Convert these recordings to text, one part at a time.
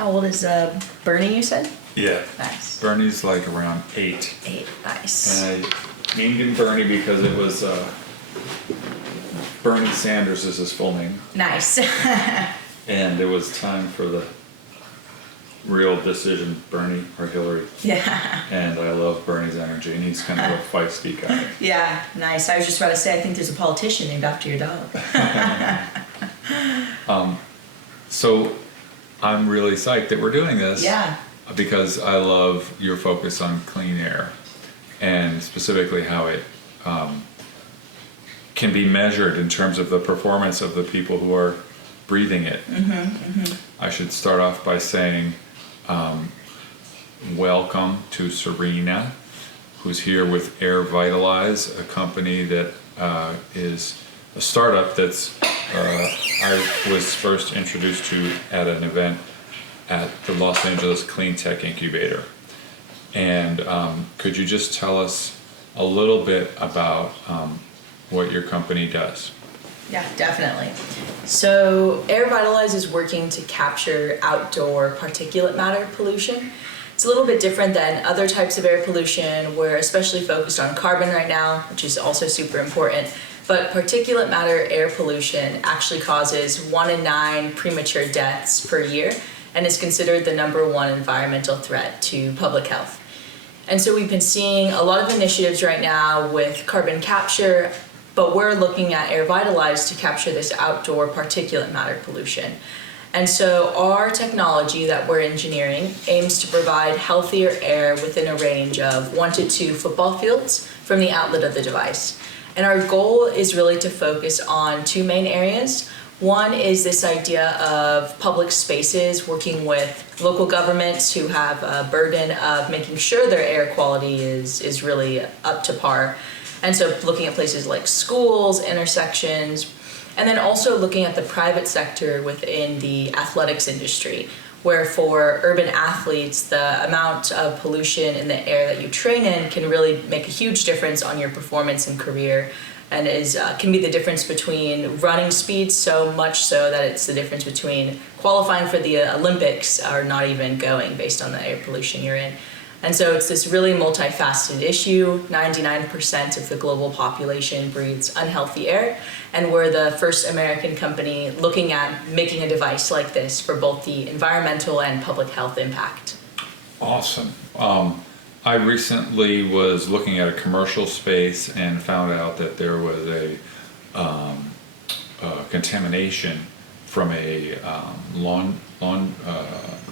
How old is Bernie, you said? Yeah. Nice. Bernie's like around 8. 8, nice. And I named him Bernie because it was Bernie Sanders is his full name. Nice. And it was time for the real decision, Bernie or Hillary. Yeah. And I love Bernie's energy, and he's kind of a feisty guy. Yeah, nice. I was just about to say, I think there's a politician named after your dog. So I'm really psyched that we're doing this. Yeah. Because I love your focus on clean air, and specifically how it can be measured in terms of the performance of the people who are breathing it. I should start off by saying welcome to Serena, who's here with Airvitalize, a company that is a startup that's I was first introduced to at an event at the Los Angeles Clean Tech Incubator. And could you just tell us a little bit about what your company does? Yeah, definitely. So Airvitalize is working to capture outdoor particulate matter pollution. It's a little bit different than other types of air pollution. We're especially focused on carbon right now, which is also super important. But particulate matter air pollution actually causes 1 in 9 premature deaths per year, and is considered the #1 environmental threat to public health. And so we've been seeing a lot of initiatives right now with carbon capture, but we're looking at Airvitalize to capture this outdoor particulate matter pollution. And so our technology that we're engineering aims to provide healthier air within a range of 1 to 2 football fields from the outlet of the device. And our goal is really to focus on 2 main areas. One is this idea of public spaces, working with local governments who have a burden of making sure their air quality is really up to par. And so looking at places like schools, intersections, and then also looking at the private sector within the athletics industry, where for urban athletes, the amount of pollution in the air that you train in can really make a huge difference on your performance and career, and can be the difference between running speeds, so much so that it's the difference between qualifying for the Olympics or not even going based on the air pollution you're in. And so it's this really multifaceted issue. 99% of the global population breathes unhealthy air, and we're the first American company looking at making a device like this for both the environmental and public health impact. Awesome. I recently was looking at a commercial space and found out that there was a contamination from a lawn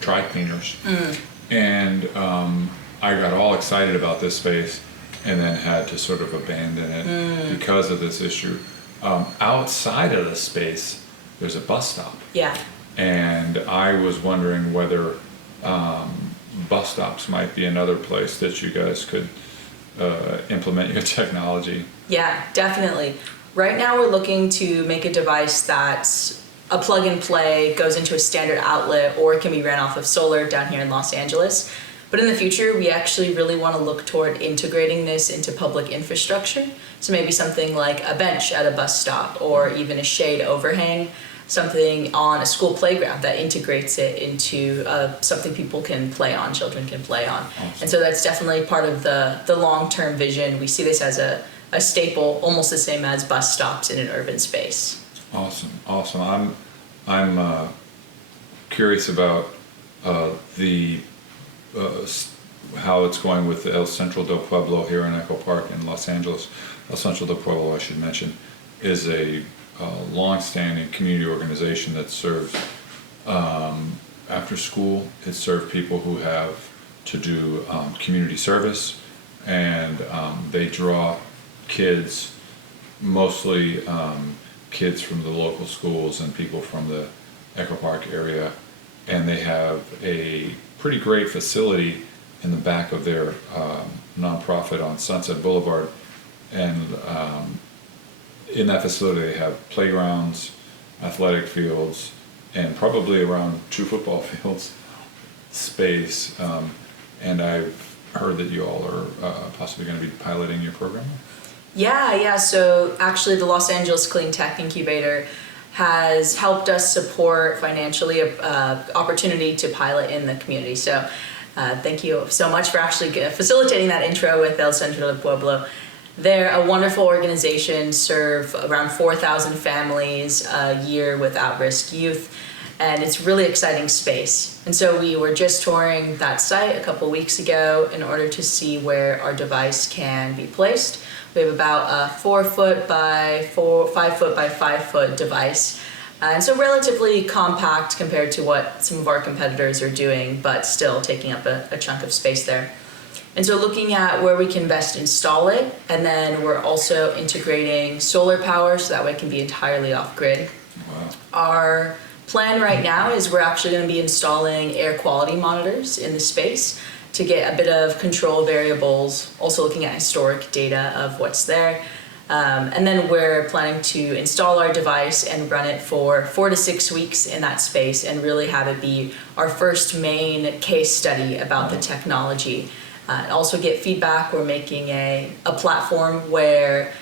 dry cleaners. And I got all excited about this space and then had to sort of abandon it because of this issue. Outside of the space, there's a bus stop. Yeah. And I was wondering whether bus stops might be another place that you guys could implement your technology. Yeah, definitely. Right now we're looking to make a device that's a plug and play, goes into a standard outlet, or it can be ran off of solar down here in Los Angeles. But in the future, we actually really want to look toward integrating this into public infrastructure. So maybe something like a bench at a bus stop, or even a shade overhang, something on a school playground that integrates it into something people can play on, children can play on. Awesome. And so that's definitely part of the long-term vision. We see this as a staple, almost the same as bus stops in an urban space. Awesome. I'm curious about how it's going with the El Centro del Pueblo here in Echo Park in Los Angeles. El Centro del Pueblo, I should mention, is a long-standing community organization that serves after school. It serves people who have to do community service, and they draw kids, mostly kids from the local schools and people from the Echo Park area, and they have a pretty great facility in the back of their nonprofit on Sunset Boulevard, and in that facility they have playgrounds, athletic fields, and probably around 2 football fields space, and I've heard that you all are possibly going to be piloting your program. Yeah, so actually the Los Angeles Clean Tech Incubator has helped us support financially a opportunity to pilot in the community. So thank you so much for actually facilitating that intro with El Centro del Pueblo. They're a wonderful organization, serve around 4,000 families a year with at-risk youth, and it's really exciting space. And so we were just touring that site a couple weeks ago in order to see where our device can be placed. We have about a 4 foot by 5 foot by 5 foot device. And so relatively compact compared to what some of our competitors are doing, but still taking up a chunk of space there. And so looking at where we can best install it, and then we're also integrating solar power so that way it can be entirely off-grid. Wow. Our plan right now is we're actually going to be installing air quality monitors in the space to get a bit of control variables, also looking at historic data of what's there. And then we're planning to install our device and run it for 4 to 6 weeks in that space and really have it be our first main case study about the technology. Also get feedback. We're making a platform where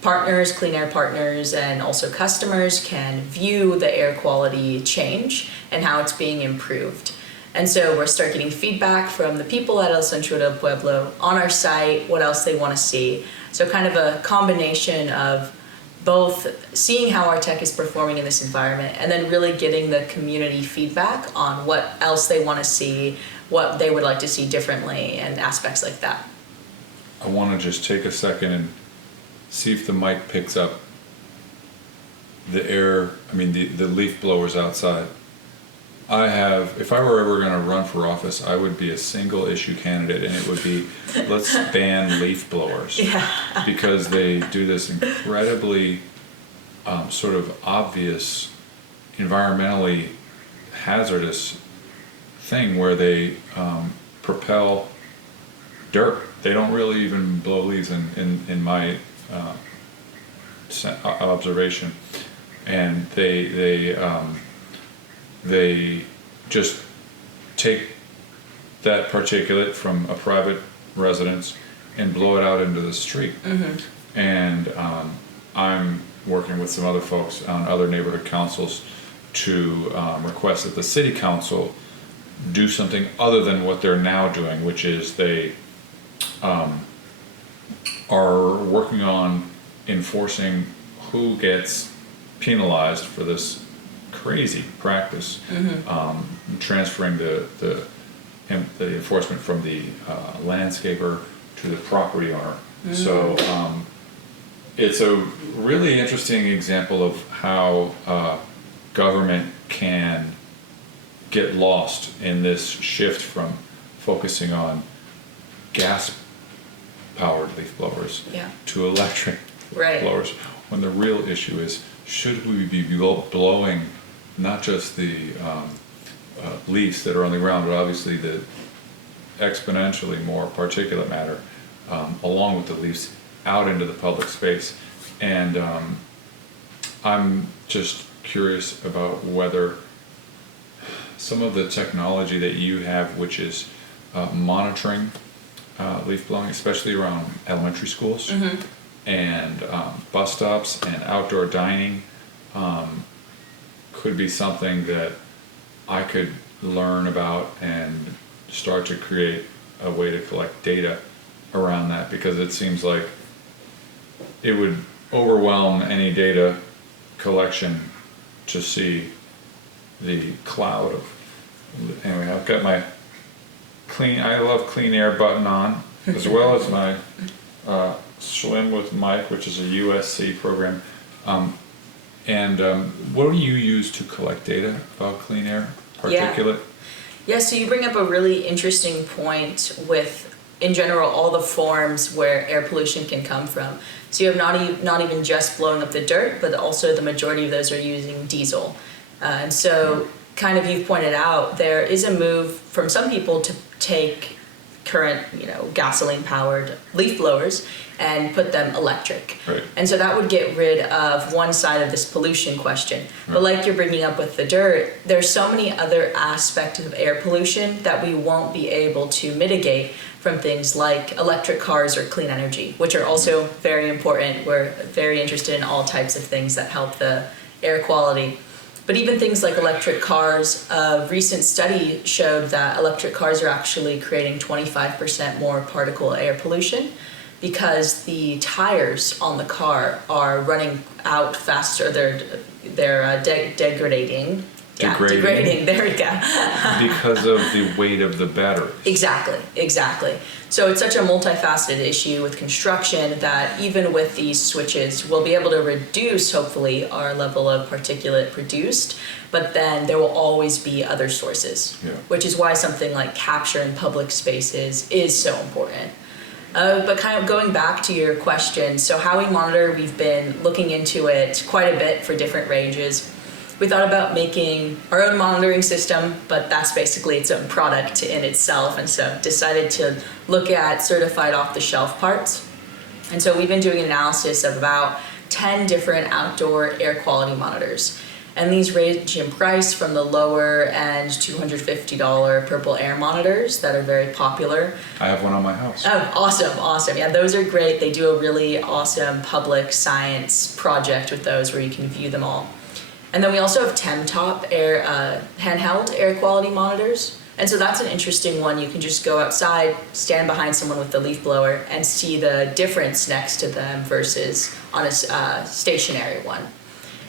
partners, clean air partners, and also customers can view the air quality change and how it's being improved. And so we're start getting feedback from the people at El Centro del Pueblo on our site, what else they want to see. So kind of a combination of both seeing how our tech is performing in this environment and then really getting the community feedback on what else they want to see, what they would like to see differently, and aspects like that. I want to just take a second and see if the mic picks up the air, the leaf blowers outside. If I were ever going to run for office, I would be a single issue candidate, and it would be, let's ban leaf blowers. Yeah. Because they do this incredibly sort of obvious, environmentally hazardous thing where they propel dirt. They don't really even blow leaves in my observation, and they just take that particulate from a private residence and blow it out into the street. Mm-hmm. And I'm working with some other folks on other neighborhood councils to request that the city council do something other than what they're now doing, which is they are working on enforcing who gets penalized for this crazy practice, mm-hmm. Transferring the enforcement from the landscaper to the property owner. Mm-hmm. So it's a really interesting example of how government can get lost in this shift from focusing on gas-powered leaf blowers to electric blowers, when the real issue is, should we be blowing not just the leaves that are on the ground, but obviously the exponentially more particulate matter along with the leaves out into the public space. And I'm just curious about whether some of the technology that you have, which is monitoring leaf blowing, especially around elementary schools, mm-hmm. and bus stops and outdoor dining, could be something that I could learn about and start to create a way to collect data around that, because it seems like it would overwhelm any data collection to see the cloud of. Anyway, I've got my I love clean air button on, as well as my Swim with Mike, which is a USC program. What do you use to collect data about clean air, particulate? Yeah, so you bring up a really interesting point with, in general, all the forms where air pollution can come from. So you have not even just blowing up the dirt, but also the majority of those are using diesel. And so kind of you've pointed out, there is a move from some people to take current, gasoline powered leaf blowers and put them electric. Right. And so that would get rid of one side of this pollution question. Right. But like you're bringing up with the dirt, there's so many other aspects of air pollution that we won't be able to mitigate from things like electric cars or clean energy, which are also very important. We're very interested in all types of things that help the air quality. But even things like electric cars, a recent study showed that electric cars are actually creating 25% more particle air pollution because the tires on the car are running out faster. They're degrading. Yeah, degrading. There we go. Because of the weight of the batteries. Exactly. So it's such a multifaceted issue with construction that even with these switches, we'll be able to reduce, hopefully, our level of particulate produced, but then there will always be other sources, which is why something like capture in public spaces is so important. But kind of going back to your question, so how we monitor, we've been looking into it quite a bit for different ranges. We thought about making our own monitoring system, but that's basically its own product in itself, and so decided to look at certified off-the-shelf parts. And so we've been doing an analysis of about 10 different outdoor air quality monitors. And these range in price from the lower end $250 purple air monitors that are very popular. I have one on my house. Oh, awesome. Yeah, those are great. They do a really awesome public science project with those where you can view them all. And then we also have Temtop handheld air quality monitors. And so that's an interesting one. You can just go outside, stand behind someone with the leaf blower, and see the difference next to them versus on a stationary one.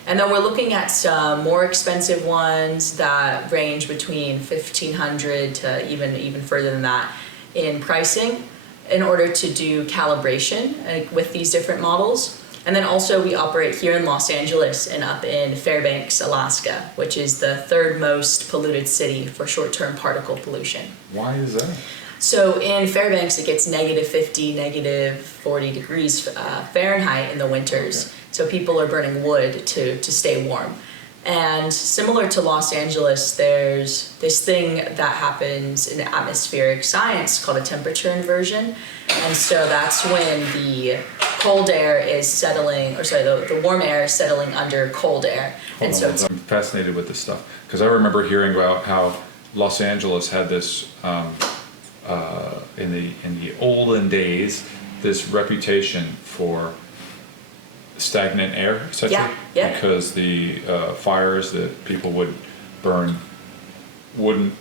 And then we're looking at some more expensive ones that range between $1,500 to even further than that in pricing in order to do calibration with these different models. And then also we operate here in Los Angeles and up in Fairbanks, Alaska, which is the third most polluted city for short-term particle pollution. Why is that? So in Fairbanks, it gets -50, -40 degrees Fahrenheit in the winters. Okay. So people are burning wood to stay warm. And similar to Los Angeles, there's this thing that happens in atmospheric science called a temperature inversion. And so that's when the cold air is settling, the warm air is settling under cold air. I'm fascinated with this stuff because I remember hearing about how Los Angeles had this, in the olden days, this reputation for stagnant air, essentially, because the fires that people would burn wouldn't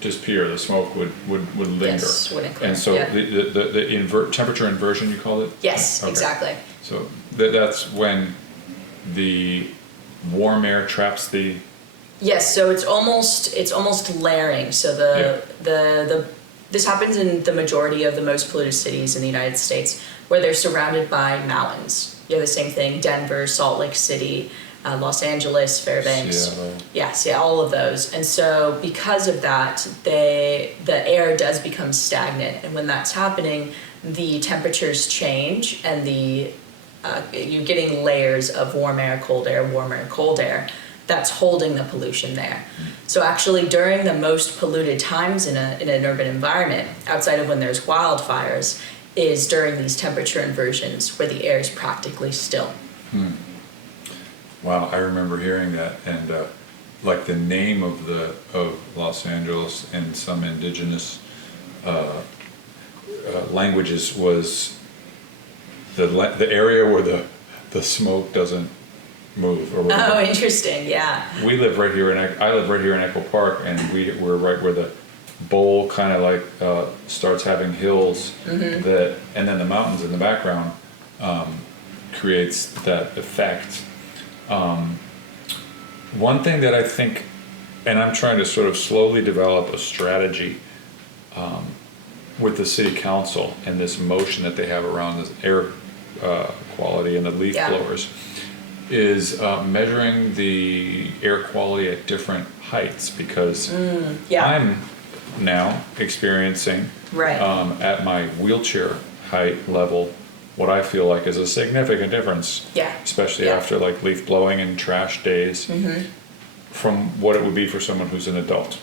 disappear. The smoke would linger. Yes, wouldn't clear. And so the temperature inversion, you called it? Yes, okay. Exactly. So that's when the warm air traps the. Yes, so it's almost layering. So this happens in the majority of the most polluted cities in the United States, where they're surrounded by mountains. You have the same thing, Denver, Salt Lake City, Los Angeles, Fairbanks. Seattle. Yes, yeah, all of those. And so because of that, the air does become stagnant. And when that's happening, the temperatures change and you're getting layers of warm air, cold air, warm air, cold air. That's holding the pollution there. So actually during the most polluted times in an urban environment, outside of when there's wildfires, is during these temperature inversions where the air is practically still. Wow, I remember hearing that, and like the name of Los Angeles in some indigenous languages was the area where the smoke doesn't move. Or oh, interesting. Yeah. We live right here I live right here in Echo Park, and we're right where the bowl kind of like starts having hills that, and then the mountains in the background creates that effect. One thing that I think, and I'm trying to sort of slowly develop a strategy with the city council and this motion that they have around this air quality and the leaf blowers, is measuring the air quality at different heights, because I'm now experiencing at my wheelchair height level what I feel like is a significant difference, especially after like leaf blowing and trash days, from what it would be for someone who's an adult,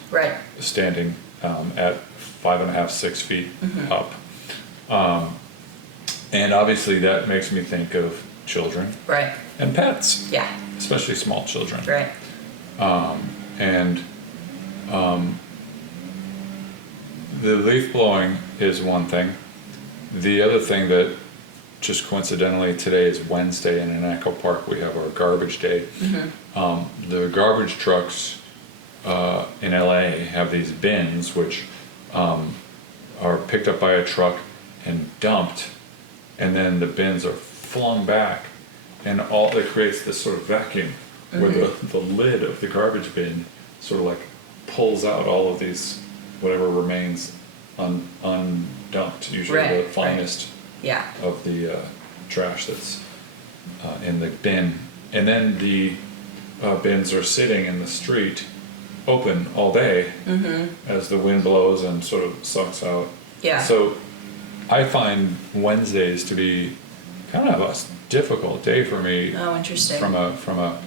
standing at 5.5, 6 feet up. And obviously that makes me think of children and pets, especially small children. The leaf blowing is one thing. The other thing that just coincidentally today is Wednesday, and in Echo Park we have our garbage day. The garbage trucks in LA have these bins which are picked up by a truck and dumped, and then the bins are flung back, and all it creates this sort of vacuum where the lid of the garbage bin sort of like pulls out all of these whatever remains undumped, usually the finest of the trash that's in the bin, and then the bins are sitting in the street open all day as the wind blows and sort of sucks out. So I find Wednesdays to be kind of a difficult day for me. Oh, interesting. From a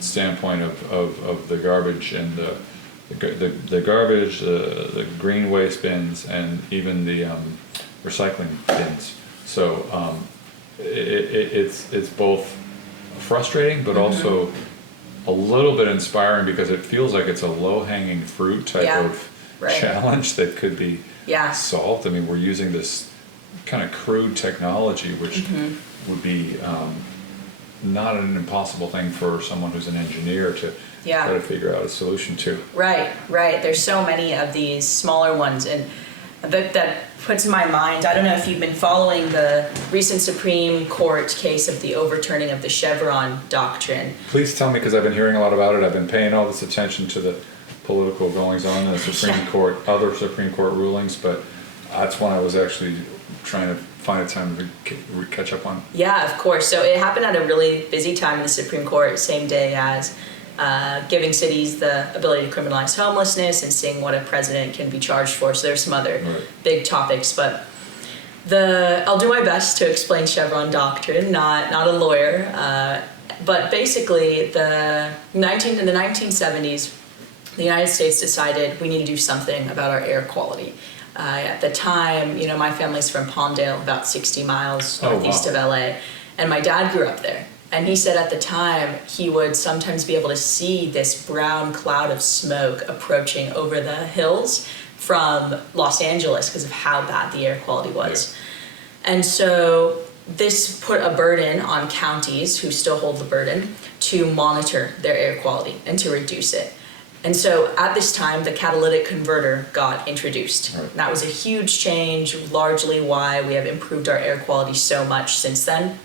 standpoint of the garbage and the garbage, the green waste bins, and even the recycling bins. So it's both frustrating, but also a little bit inspiring, because it feels like it's a low-hanging fruit type of challenge that could be solved. I mean, we're using this kind of crude technology, which would be not an impossible thing for someone who's an engineer to try to figure out a solution to. Right. There's so many of these smaller ones, and that puts in my mind, I don't know if you've been following the recent Supreme Court case of the overturning of the Chevron doctrine. Please tell me, because I've been hearing a lot about it. I've been paying all this attention to the political goings on in the Supreme Court, other Supreme Court rulings, but that's one I was actually trying to find a time to catch up on. Yeah, of course. So it happened at a really busy time in the Supreme Court, same day as giving cities the ability to criminalize homelessness and seeing what a president can be charged for. So there's some other big topics, but I'll do my best to explain Chevron doctrine, not a lawyer, but basically in the 1970s, the United States decided we need to do something about our air quality. At the time, my family's from Palmdale, about 60 miles northeast of LA, and my dad grew up there. And he said at the time he would sometimes be able to see this brown cloud of smoke approaching over the hills from Los Angeles because of how bad the air quality was. And so this put a burden on counties, who still hold the burden, to monitor their air quality and to reduce it. And so at this time, the catalytic converter got introduced. And that was a huge change, largely why we have improved our air quality so much since then.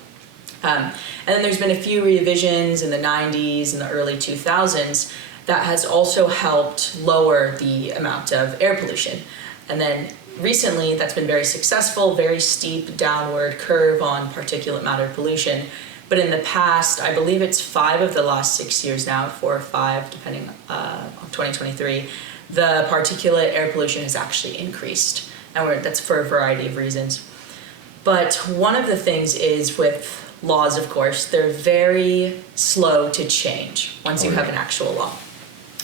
And then there's been a few revisions in the 90s and the early 2000s that has also helped lower the amount of air pollution. And then recently, that's been very successful, very steep downward curve on particulate matter pollution. But in the past, I believe it's 5 of the last 6 years now, 4 or 5, depending on 2023, the particulate air pollution has actually increased. And that's for a variety of reasons. But one of the things is with laws, of course, they're very slow to change once you have an actual law.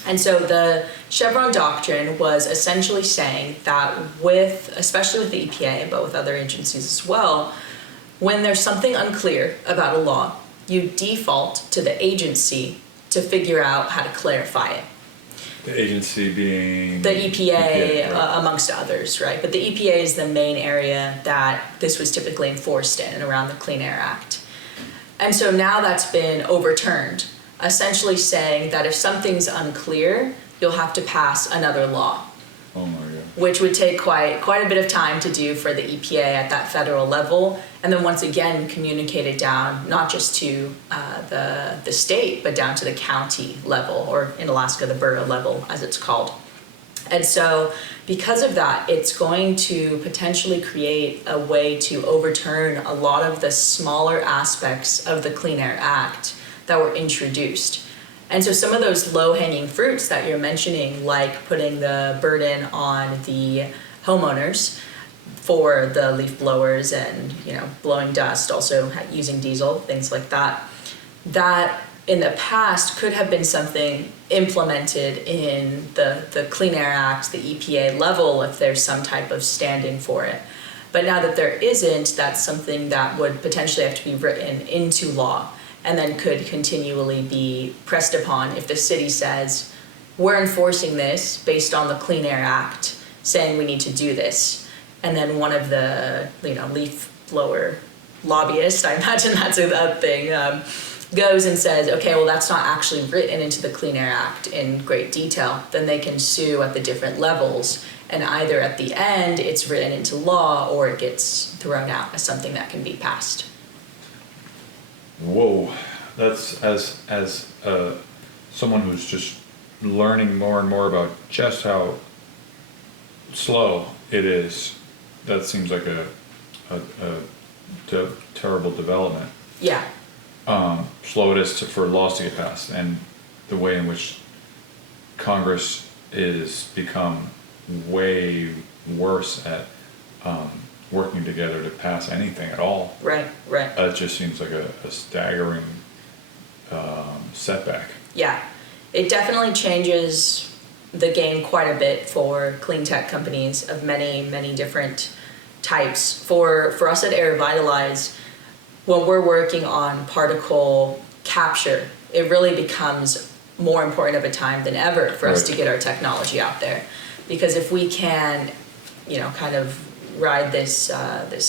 And so the Chevron doctrine was essentially saying that especially with the EPA, but with other agencies as well, when there's something unclear about a law, you default to the agency to figure out how to clarify it. The agency being? The EPA, amongst others, right? But the EPA is the main area that this was typically enforced in and around the Clean Air Act. And so now that's been overturned, essentially saying that if something's unclear, you'll have to pass another law. Oh my God. Which would take quite a bit of time to do for the EPA at that federal level, and then once again communicate it down, not just to the state, but down to the county level, or in Alaska, the borough level, as it's called. And so because of that, it's going to potentially create a way to overturn a lot of the smaller aspects of the Clean Air Act that were introduced. And so some of those low-hanging fruits that you're mentioning, like putting the burden on the homeowners for the leaf blowers and, blowing dust, also using diesel, things like that, that in the past could have been something implemented in the Clean Air Act, the EPA level, if there's some type of stand-in for it. But now that there isn't, that's something that would potentially have to be written into law, and then could continually be pressed upon if the city says, we're enforcing this based on the Clean Air Act, saying we need to do this. And then one of the leaf blower lobbyists, I imagine that's a thing, goes and says, okay, well, that's not actually written into the Clean Air Act in great detail, then they can sue at the different levels. And either at the end, it's written into law, or it gets thrown out as something that can be passed. Whoa, that's as someone who's just learning more and more about just how slow it is. That seems like a terrible development. Yeah. Slow it is for laws to get passed, and the way in which Congress is become way worse at working together to pass anything at all. Right. It just seems like a staggering setback. Yeah. It definitely changes the game quite a bit for clean tech companies of many, many different types. For us at Airvitalize, when we're working on particle capture, it really becomes more important of a time than ever for us to get our technology out there. Because if we can, kind of ride this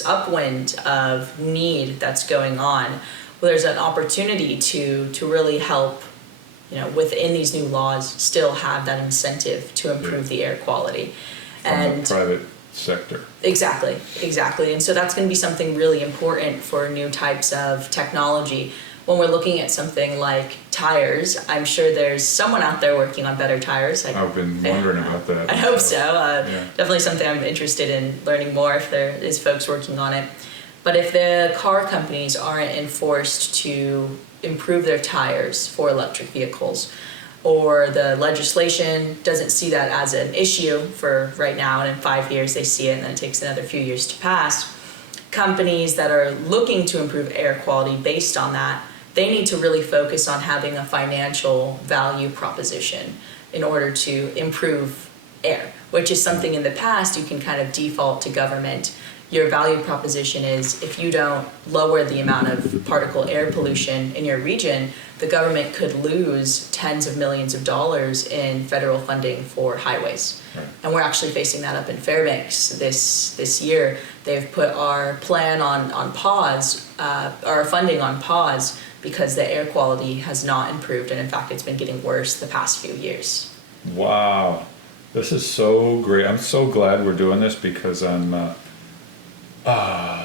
upwind of need that's going on, well, there's an opportunity to really help, within these new laws, still have that incentive to improve the air quality. From the private sector. Exactly. And so that's going to be something really important for new types of technology. When we're looking at something like tires, I'm sure there's someone out there working on better tires. I've been wondering about that. I hope so. Definitely something I'm interested in learning more if there is folks working on it. But if the car companies aren't enforced to improve their tires for electric vehicles, or the legislation doesn't see that as an issue for right now, and in 5 years they see it, and then it takes another few years to pass, companies that are looking to improve air quality based on that, they need to really focus on having a financial value proposition in order to improve air, which is something in the past you can kind of default to government. Your value proposition is if you don't lower the amount of particle air pollution in your region, the government could lose tens of millions of dollars in federal funding for highways. Right. And we're actually facing that up in Fairbanks this year. They've put our plan on pause, our funding on pause, because the air quality has not improved, and in fact it's been getting worse the past few years. Wow, this is so great. I'm so glad we're doing this, because I'm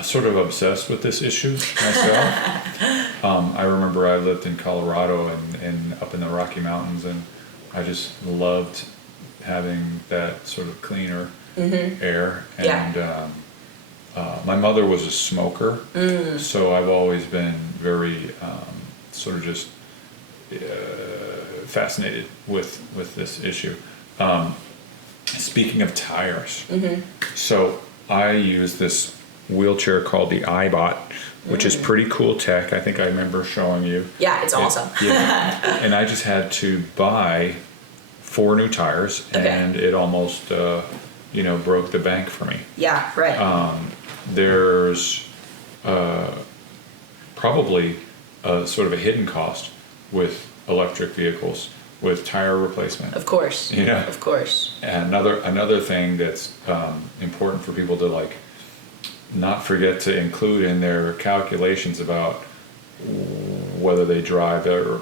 sort of obsessed with this issue myself. I remember I lived in Colorado and up in the Rocky Mountains, and I just loved having that sort of cleaner air. And my mother was a smoker, so I've always been very sort of just fascinated with this issue. Speaking of tires, so I use this wheelchair called the iBot, which is pretty cool tech. I think I remember showing you. Yeah, it's awesome. And I just had to buy 4 new tires, and it almost broke the bank for me. Yeah, right. There's probably sort of a hidden cost with electric vehicles with tire replacement. Of course. Yeah. Of course. And another thing that's important for people to not forget to include in their calculations about whether they drive or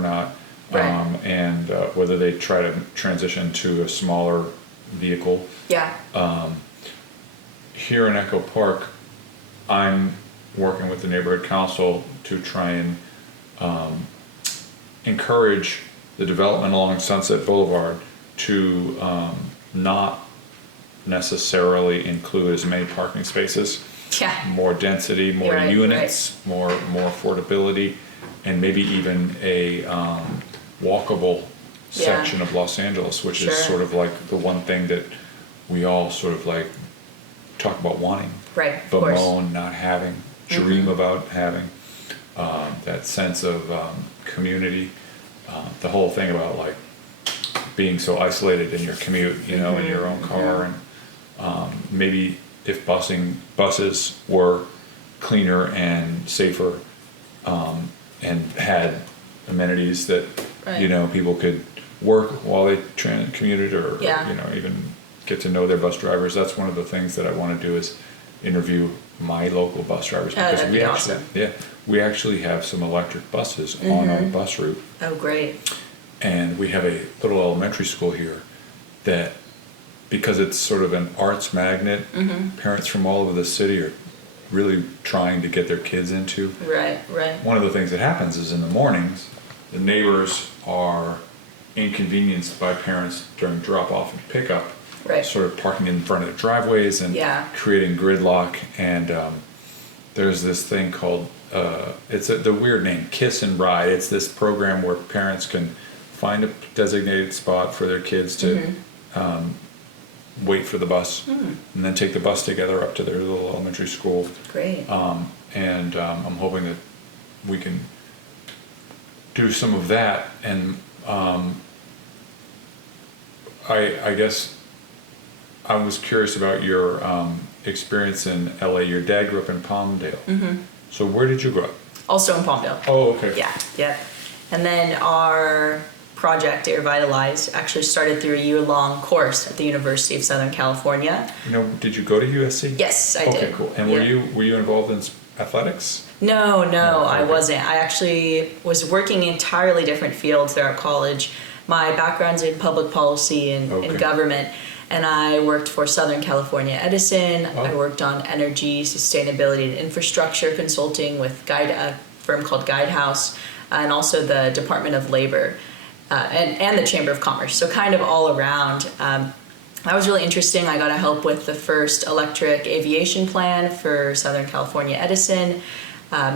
not, right. And whether they try to transition to a smaller vehicle. Yeah. Here in Echo Park, I'm working with the neighborhood council to try and encourage the development along Sunset Boulevard to not necessarily include as many parking spaces. Yeah. More density, more units, more affordability, and maybe even a walkable section of Los Angeles, which is sort of like the one thing that we all sort of talk about wanting, right? bemoan not having, dream about having, that sense of community, the whole thing about being so isolated in your commute, in your own car, and maybe if buses were cleaner and safer, and had amenities that people could work while they commuted, or even get to know their bus drivers. That's one of the things that I want to do, is interview my local bus drivers, Oh, because that'd we be actually, awesome. yeah, we actually have some electric buses on our bus route. Oh, great. And we have a little elementary school here that, because it's sort of an arts magnet, parents from all over the city are really trying to get their kids into. Right, right. One of the things that happens is in the mornings, the neighbors are inconvenienced by parents during drop-off and pickup, Right. sort of parking in front of their driveways and Yeah. creating gridlock. And there's this thing called, it's the weird name, Kiss and Ride. It's this program where parents can find a designated spot for their kids to wait for the bus, and then take the bus together up to their little elementary school. Great. And I'm hoping that we can do some of that. And I guess I was curious about your experience in LA. Your dad grew up in Palmdale. So where did you grow up? Also in Palmdale. Oh, okay. Yeah, yeah. And then our project, Airvitalize, actually started through a year-long course at the University of Southern California. You know, did you go to USC? Yes, I did. Okay, cool. And Yeah. were you involved in athletics? No, I okay. wasn't. I actually was working in entirely different fields throughout college. My background's in public policy and in Okay. government, and I worked for Southern California Edison. Oh. I worked on energy, sustainability, and infrastructure consulting with a firm called Guidehouse, and also the Department of Labor, and the Chamber of Commerce. So kind of all around. That was really interesting. I got to help with the first electric aviation plan for Southern California Edison.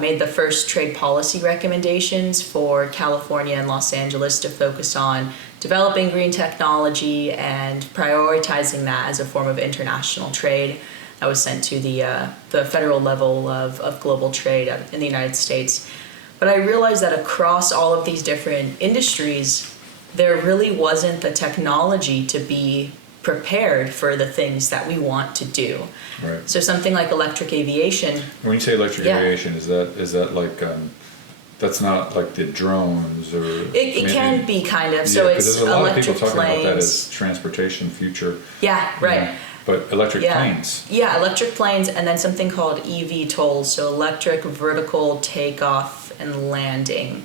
Made the first trade policy recommendations for California and Los Angeles to focus on developing green technology and prioritizing that as a form of international trade. That was sent to the federal level of global trade in the United States. But I realized that across all of these different industries, there really wasn't the technology to be prepared for the things that we want to do. Right. So something like electric aviation. When you say electric Yeah. aviation, is that like that's not like the drones or? It can be kind of. So Yeah, 'cause it's there's a lot of people electric talking about that planes. as transportation future. Yeah, right. you know, But electric Yeah. planes. Yeah, electric planes, and then something called eVTOLs, so electric vertical takeoff and landing.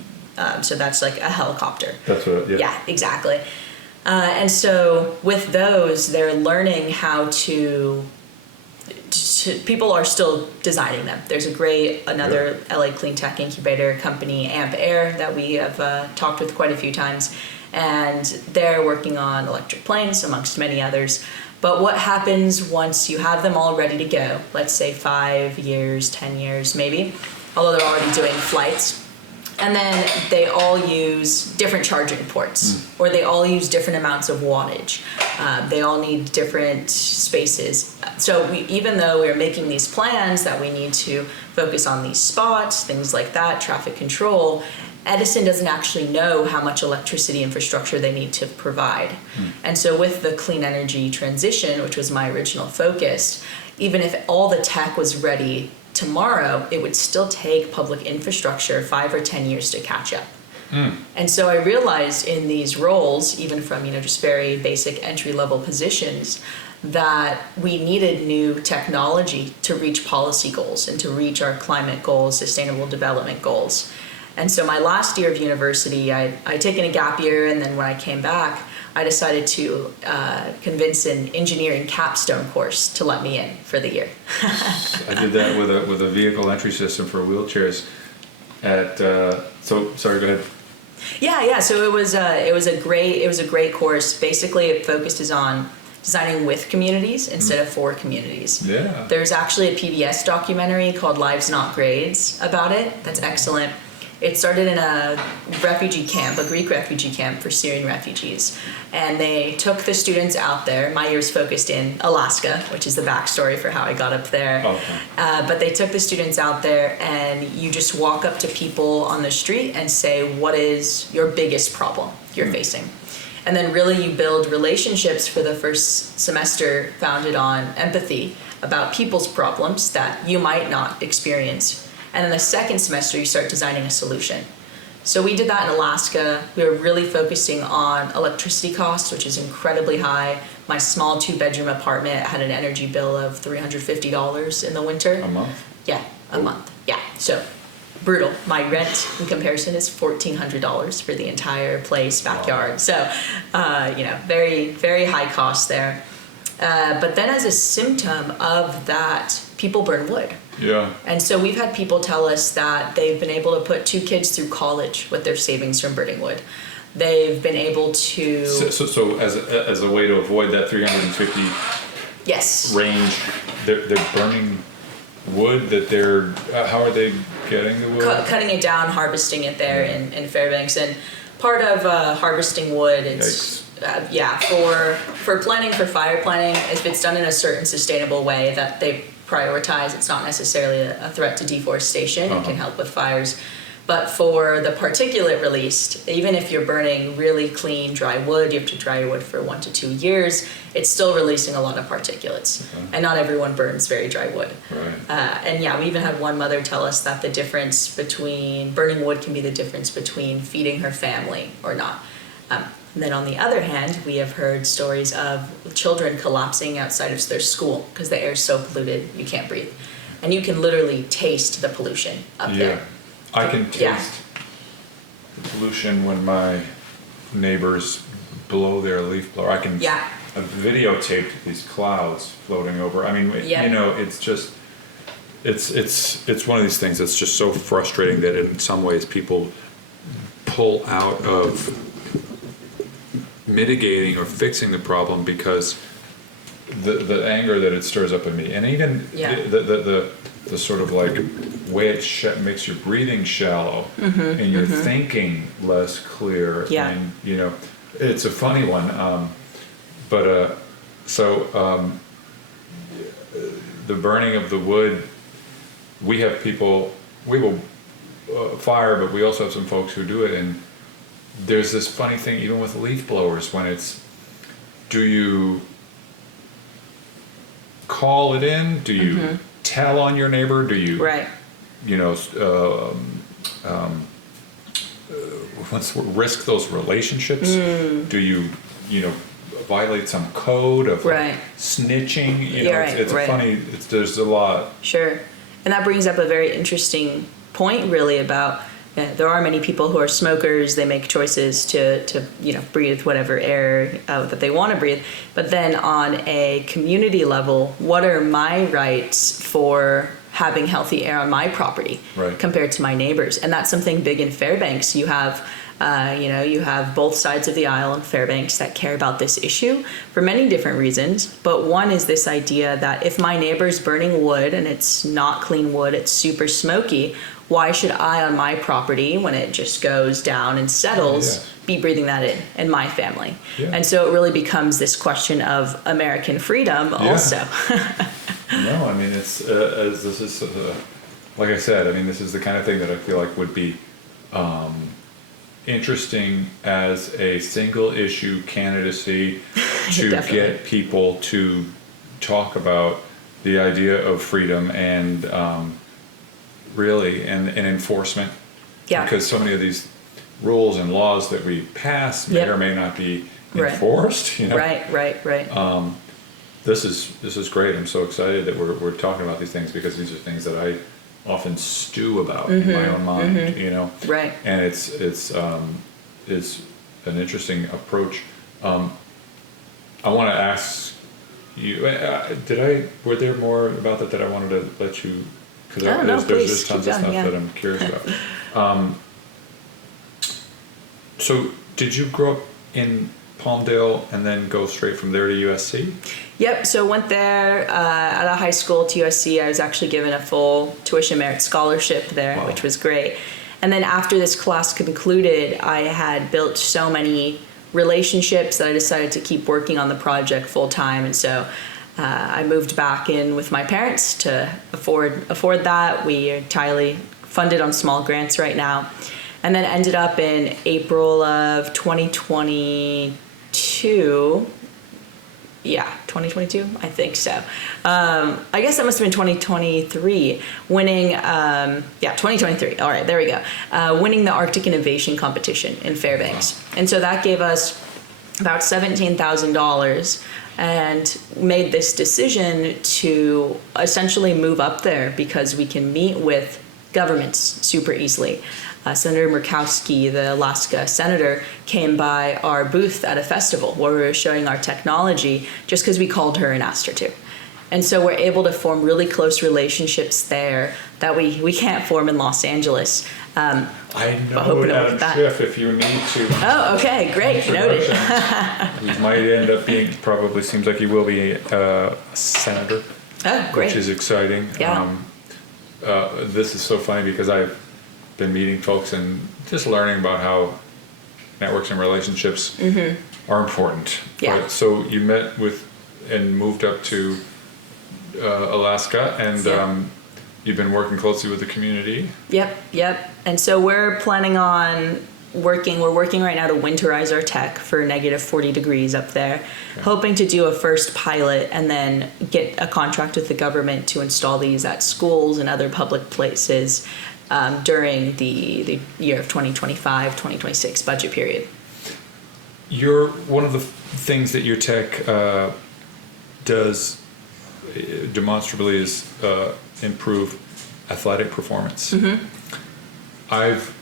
So that's like a helicopter. That's what. Yeah, exactly. And so with those, they're learning how to people are still designing them. There's another LA Clean Tech incubator company, Amp Air, that we have talked with quite a few times, and they're working on electric planes amongst many others. But what happens once you have them all ready to go, let's say 5 years, 10 years maybe, although they're already doing flights, and then they all use different charging ports, or they all use different amounts of wattage. They all need different spaces. So even though we're making these plans that we need to focus on these spots, things like that, traffic control, Edison doesn't actually know how much electricity infrastructure they need to provide. And so with the clean energy transition, which was my original focus, even if all the tech was ready tomorrow, it would still take public infrastructure 5 or 10 years to catch up. And so I realized in these roles, even from just very basic entry-level positions, that we needed new technology to reach policy goals and to reach our climate goals, sustainable development goals. And so my last year of university, I'd taken a gap year, and then when I came back, I decided to convince an engineering capstone course to let me in for the year. I did that with a vehicle entry system for wheelchairs. Sorry, go ahead. Yeah. So it was a great course. Basically, it focuses on designing with communities instead of for communities. Yeah. There's actually a PBS documentary called Lives Not Grades about it. That's excellent. It started in a refugee camp, a Greek refugee camp for Syrian refugees. And they took the students out there. My year's focused in Alaska, which is the backstory for how I got up there. Okay. But they took the students out there, and you just walk up to people on the street and say, what is your biggest problem you're facing? And then really you build relationships for the first semester founded on empathy about people's problems that you might not experience. And then the second semester, you start designing a solution. So we did that in Alaska. We were really focusing on electricity costs, which is incredibly high. My small 2-bedroom apartment had an energy bill of $350 in the winter. A month? Yeah, a month. Yeah, so brutal. My rent in comparison is $1,400 for the entire place, backyard. So, very, very high cost there. But then as a symptom of that, people burn wood. Yeah. And so we've had people tell us that they've been able to put 2 kids through college with their savings from burning wood. They've been able to... So as a way to avoid that 350 Yes. range, they're burning wood that they're... how are they getting the wood? Cutting it down, harvesting it there in Fairbanks. And part of harvesting wood, it's... for planning, for fire planning, if it's done in a certain sustainable way that they prioritize, it's not necessarily a threat to deforestation. It can help with fires. But for the particulate released, even if you're burning really clean, dry wood, you have to dry your wood for 1 to 2 years, it's still releasing a lot of particulates. Okay. And not everyone burns very dry wood. Right. We even had one mother tell us that the difference between burning wood can be the difference between feeding her family or not. And then on the other hand, we have heard stories of children collapsing outside of their school because the air is so polluted you can't breathe. And you can literally taste the pollution up there. I can taste the pollution when my neighbors blow their leaf blower. I can I've videotaped these clouds floating over. I mean, it's just it's one of these things that's just so frustrating that in some ways people pull out of mitigating or fixing the problem because the anger that it stirs up in me, and even the sort of like way it makes your breathing shallow and your thinking less clear. And it's a funny one, the burning of the wood, we will fire, but we also have some folks who do it, and there's this funny thing even with leaf blowers when it's, do you call it in? Do you tell on your neighbor? Do you risk those relationships? Do you violate some code of snitching? It's funny. There's a lot. Sure, and that brings up a very interesting point, really, about there are many people who are smokers. They make choices to breathe whatever air that they want to breathe. But then on a community level, what are my rights for having healthy air on my property compared to my neighbors? And that's something big in Fairbanks. You have both sides of the aisle in Fairbanks that care about this issue for many different reasons. But one is this idea that if my neighbor's burning wood and it's not clean wood, it's super smoky, why should I on my property, when it just goes down and settles, be breathing that in my family? And so it really becomes this question of American freedom also. No, I mean, this is like I said, I mean, this is the kind of thing that I feel like would be interesting as a single issue candidacy to get people to talk about the idea of freedom and really and enforcement. Because so many of these rules and laws that we pass may or may not be enforced. Right. This is great. I'm so excited that we're talking about these things because these are things that I often stew about in my own mind, Right. And it's an interesting approach. I want to ask you, were there more about that I wanted to let you, because there's just tons of stuff that I'm curious about. So did you grow up in Palmdale and then go straight from there to USC? Yep, so went there out of high school to USC. I was actually given a full tuition merit scholarship there, which was great. And then after this class concluded, I had built so many relationships that I decided to keep working on the project full time. And so I moved back in with my parents to afford that. We are entirely funded on small grants right now. And then ended up in April of 2022. 2022? I think so. I guess that must have been 2023, winning, 2023. All right, there we go. Winning the Arctic Innovation Competition in Fairbanks. Wow. And so that gave us about $17,000 and made this decision to essentially move up there because we can meet with governments super easily. Senator Murkowski, the Alaska senator, came by our booth at a festival where we were showing our technology just because we called her and asked her to. And so we're able to form really close relationships there that we can't form in Los Angeles. I know Adam Schiff if you need to. Oh, okay, great, noted. He might end up being, probably seems like he will be a senator. Oh, great. Which is exciting. Yeah. This is so funny because I've been meeting folks and just learning about how networks and relationships are important. Yeah. But, so you met with and moved up to Alaska, and you've been working closely with the community. Yep. And so we're planning on we're working right now to winterize our tech for negative 40 degrees up there, hoping to do a first pilot and then get a contract with the government to install these at schools and other public places during the year of 2025, 2026 budget period. One of the things that your tech does demonstrably is improve athletic performance. I've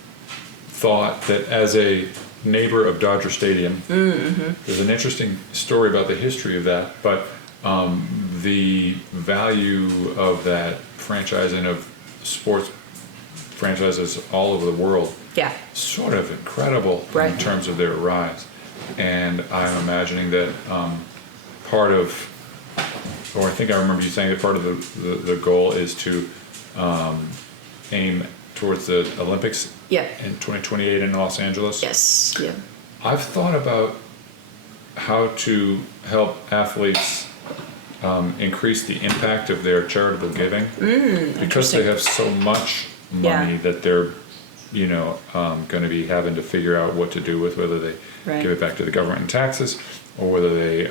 thought that as a neighbor of Dodger Stadium, there's an interesting story about the history of that, but the value of that franchise and of sports franchises all over the world, sort of incredible in terms of their rise. And I'm imagining that part of, or I think I remember you saying that part of the goal is to aim towards the Olympics in 2028 in Los Angeles. Yes. Yeah. I've thought about how to help athletes increase the impact of their charitable giving because they have so much money that they're going to be having to figure out what to do with, whether they give it back to the government in taxes or whether they